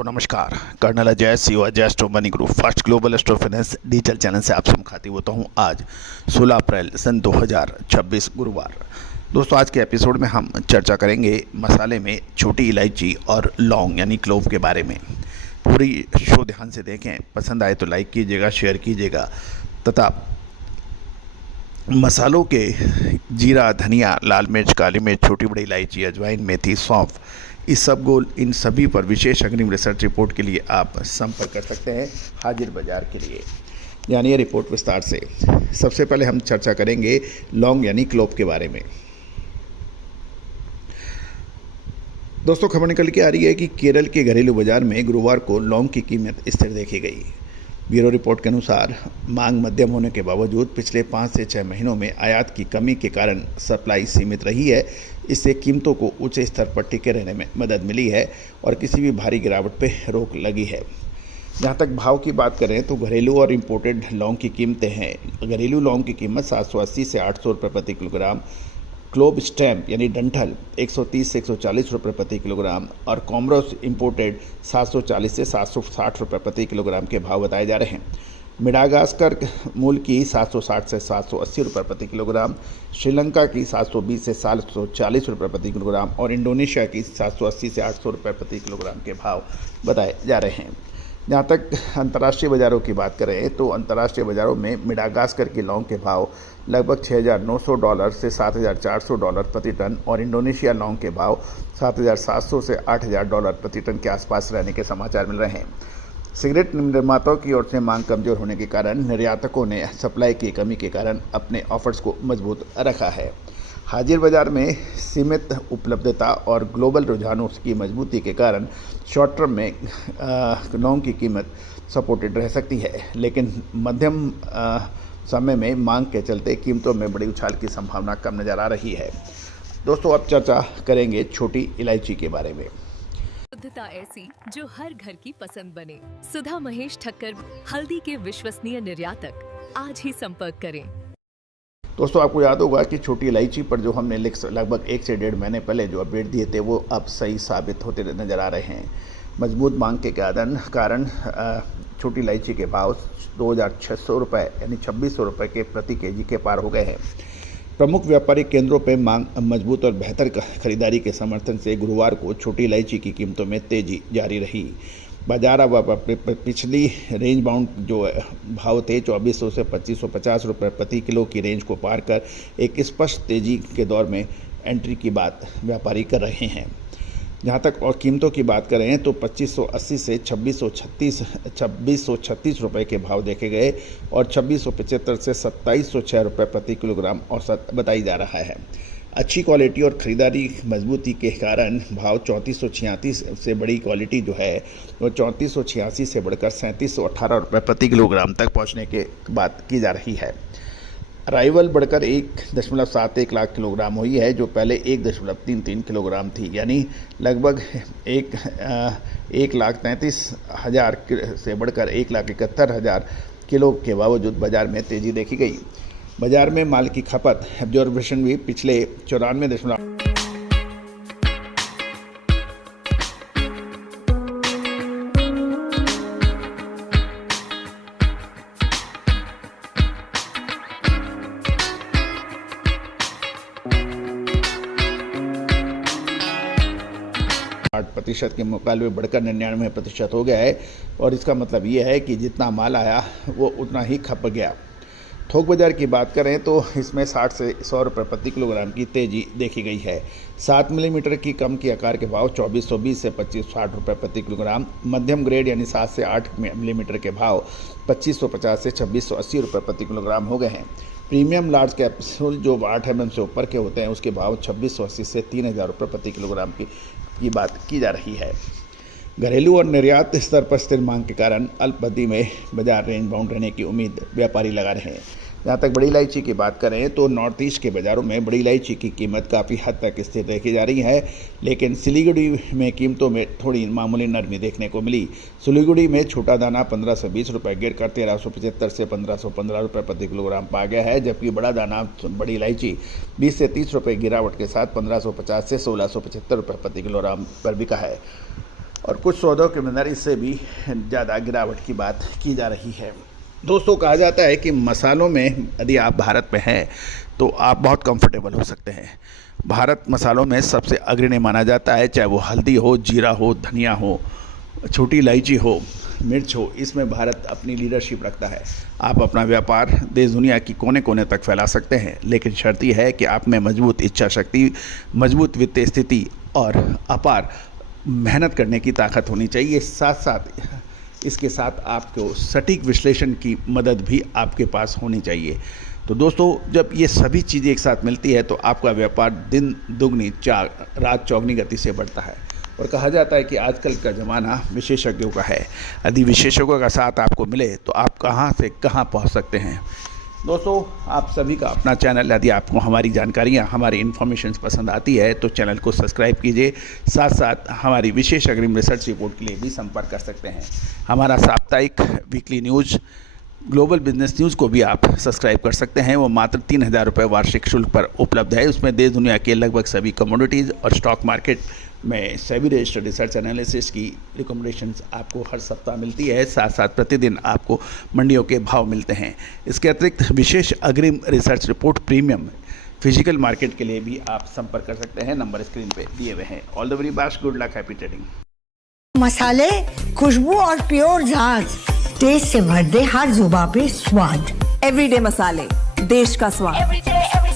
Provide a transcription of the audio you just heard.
दोस्तों नमस्कार। Colonel Ajay CO Ajay astro money group first global astro finance digital channel से आपसे मुखातिब होता हूं। आज 16 अप्रैल सन 2026 गुरुवार। दोस्तों आज के एपिसोड में हम चर्चा करेंगे मसाले में छोटी इलायची और लौंग यानी क्लोव के बारे में। पूरी शो ध्यान से देखें, पसंद आए तो लाइक कीजिएगा, शेयर कीजिएगा तथा मसालों के जीरा, धनिया, लाल मिर्च, काली मिर्च, छोटी बड़ी इलायची, अजवाइन, मेथी, सौंफ, इन सभी पर विशेष अग्रिम रिसर्च रिपोर्ट के लिए आप संपर्क कर सकते हैं हाजिर बाजार के लिए। यानी ये रिपोर्ट विस्तार से। सबसे पहले हम चर्चा करेंगे लौंग यानी क्लोव के बारे में। दोस्तों खबर निकल के आ रही है कि केरल के घरेलू बाजार में गुरुवार को लौंग की कीमत स्थिर देखी गई। ब्यूरो रिपोर्ट के अनुसार मांग मध्यम होने के बावजूद पिछले 5 से 6 महीनों में आयात की कमी के कारण सप्लाई सीमित रही है। इससे कीमतों को उच्च स्तर पर टिके रहने में मदद मिली है और किसी भी भारी गिरावट पर रोक लगी है। जहाँ तक भाव की बात करें तो घरेलू और इम्पोर्टेड लौंग की कीमतें हैं। घरेलू लौंग की कीमत 780 से 800 रुपये प्रति किलोग्राम, क्लोव स्टैम्प यानी डंठल 130 से 140 रुपये प्रति किलोग्राम और कॉमरोस इम्पोर्टेड 740 से 760 रुपये प्रति किलोग्राम के भाव बताए जा रहे हैं। मेडागास्कर मूल की 760 से 780 रुपये प्रति किलोग्राम, श्रीलंका की 720 से 740 रुपये प्रति किलोग्राम और इंडोनेशिया की 780 से 800 रुपये प्रति किलोग्राम के भाव बताए जा रहे हैं। जहाँ तक अंतर्राष्ट्रीय बाज़ारों की बात करें तो अंतर्राष्ट्रीय बाज़ारों में मेडागास्कर के लौंग के भाव लगभग $6,900 से $7,400 प्रति टन और इंडोनेशिया लौंग के भाव $7,700 से $8,000 प्रति टन के आसपास रहने के समाचार मिल रहे हैं। सिगरेट निर्माताओं की ओर से मांग कमज़ोर होने के कारण निर्यातकों ने सप्लाई की कमी के कारण अपने ऑफर्स को मजबूत रखा है। हाजिर बाजार में सीमित उपलब्धता और ग्लोबल रुझानों की मजबूती के कारण शॉर्ट टर्म में लौंग की कीमत सपोर्टेड रह सकती है, लेकिन मध्यम समय में मांग के चलते कीमतों में बड़ी उछाल की संभावना कम नजर आ रही है। दोस्तों अब चर्चा करेंगे छोटी इलायची के बारे में। शुद्धता ऐसी जो हर घर की पसंद बने। सुधा महेश ठक्कर, हल्दी के विश्वसनीय निर्यातक। आज ही संपर्क करें। दोस्तों आपको याद होगा कि छोटी इलायची पर जो हमने लगभग 1 से 1.5 महीने पहले जो अपडेट दिए थे वो अब सही साबित होते नजर आ रहे हैं। मजबूत मांग के कारण छोटी इलायची के भाव 2,600 रुपये यानी 2,600 रुपये के प्रति केजी के पार हो गए हैं। प्रमुख व्यापारिक केंद्रों पर मांग मजबूत और बेहतर खरीदारी के समर्थन से गुरुवार को छोटी इलायची की कीमतों में तेजी जारी रही। बाजार अब पिछली रेंज बाउंड जो भाव थे 2,400 से 2,550 रुपये प्रति किलो की रेंज को पार कर एक स्पष्ट तेजी के दौर में एंट्री की बात व्यापारी कर रहे हैं। जहां तक और कीमतों की बात करें तो 2,580 से 2,636 रुपये के भाव देखे गए और 2,675 से 2,706 रुपये प्रति किलोग्राम औसत बताई जा रहा है। अच्छी क्वालिटी और ख़रीदारी मजबूती के कारण भाव 3,486 से बड़ी क्वालिटी जो है वो 3,486 से बढ़कर 3,718 रुपये प्रति किलोग्राम तक पहुंचने के बात की जा रही है। अराइवल बढ़कर 1.71 लाख किलोग्राम हुई है जो पहले 1.33 किलोग्राम थी, यानी लगभग 1,33,000 से बढ़कर 1,71,000 किलो के बावजूद बाजार में तेज़ी देखी गई। बाजार में माल की खपत एब्जॉर्प्शन भी पिछले 94 % के मुकाबले बढ़कर 99% हो गया है और इसका मतलब ये है कि जितना माल आया वो उतना ही खप गया। थोक बाजार की बात करें तो इसमें 60 से 100 रुपये प्रति किलोग्राम की तेज़ी देखी गई है। 7 मिलीमीटर की कम की आकार के भाव 2,420 से 2,560 रुपये प्रति किलोग्राम, मध्यम ग्रेड यानी 7 से 8 मिलीमीटर के भाव 2,550 से 2,680 रुपये प्रति किलोग्राम हो गए हैं। प्रीमियम लार्ज कैप्सूल जो 8 mm से ऊपर के होते हैं उसके भाव 2,680 से 3,000 रुपये प्रति किलोग्राम की बात की जा रही है। घरेलू और निर्यात स्तर पर स्थिर मांग के कारण अल्पावधि में बाजार रेंज बाउंड रहने की उम्मीद व्यापारी लगा रहे हैं। जहाँ तक बड़ी इलायची की बात करें तो नॉर्थ ईस्ट के बाज़ारों में बड़ी इलायची की कीमत काफ़ी हद तक स्थिर देखी जा रही है, लेकिन सिलीगुड़ी में कीमतों में थोड़ी मामूली नरमी देखने को मिली। सिलीगुड़ी में छोटा दाना 1,520 रुपये गिर कर 1,375 से 1,515 रुपये प्रति किलोग्राम पा गया है, जबकि बड़ा दाना बड़ी इलायची 20 से 30 रुपये गिरावट के साथ 1,550 से 1,675 रुपये प्रति किलोग्राम पर बिका है। और कुछ सौदों के अंदर इससे भी ज़्यादा गिरावट की बात की जा रही है। दोस्तों, कहा जाता है कि मसालों में यदि आप भारत में हैं तो आप बहुत कंफर्टेबल हो सकते हैं। भारत मसालों में सबसे अग्रणी माना जाता है, चाहे वो हल्दी हो, जीरा हो, धनिया हो, छोटी इलायची हो, मिर्च हो, इसमें भारत अपनी लीडरशिप रखता है। आप अपना व्यापार देश दुनिया की कोने कोने तक फैला सकते हैं, लेकिन शर्त यह है कि आप में मजबूत इच्छा शक्ति, मजबूत वित्तीय स्थिति और अपार मेहनत करने की ताकत होनी चाहिए। साथ साथ इसके साथ आपको सटीक विश्लेषण की मदद भी आपके पास होनी चाहिए। तो दोस्तों, जब ये सभी चीज़ें एक साथ मिलती है तो आपका व्यापार दिन दुगनी रात चौगनी गति से बढ़ता है। और कहा जाता है कि आजकल का ज़माना विशेषज्ञों का है। यदि विशेषज्ञों का साथ आपको मिले तो आप कहां से कहां पहुंच सकते हैं। दोस्तों, आप सभी का अपना चैनल, यदि आपको हमारी जानकारियां, हमारी इन्फॉर्मेशन पसंद आती है तो चैनल को सब्सक्राइब कीजिए। साथ साथ हमारी विशेष अग्रिम रिसर्च रिपोर्ट के लिए भी संपर्क कर सकते हैं। हमारा साप्ताहिक weekly news, global business news को भी आप सब्सक्राइब कर सकते हैं। वो मात्र 3,000 रुपये वार्षिक शुल्क पर उपलब्ध है। उसमें देश दुनिया के लगभग सभी कमोडिटीज़ और स्टॉक मार्केट में सेबी रजिस्टर्ड रिसर्च एनालिसिस की रिकमेंडेशंस आपको हर सप्ताह मिलती है। साथ साथ प्रतिदिन आपको मंडियों के भाव मिलते हैं। इसके अतिरिक्त विशेष अग्रिम research report premium physical market के लिए भी आप संपर्क कर सकते हैं। नंबर स्क्रीन पे दिए हुए हैं। All the very best, good luck, happy trading. मसाले, खुशबू और प्योर झाग, टेस्ट से भर दे हर जुबां पे स्वाद। एवरीडे मसाले, देश का स्वाद।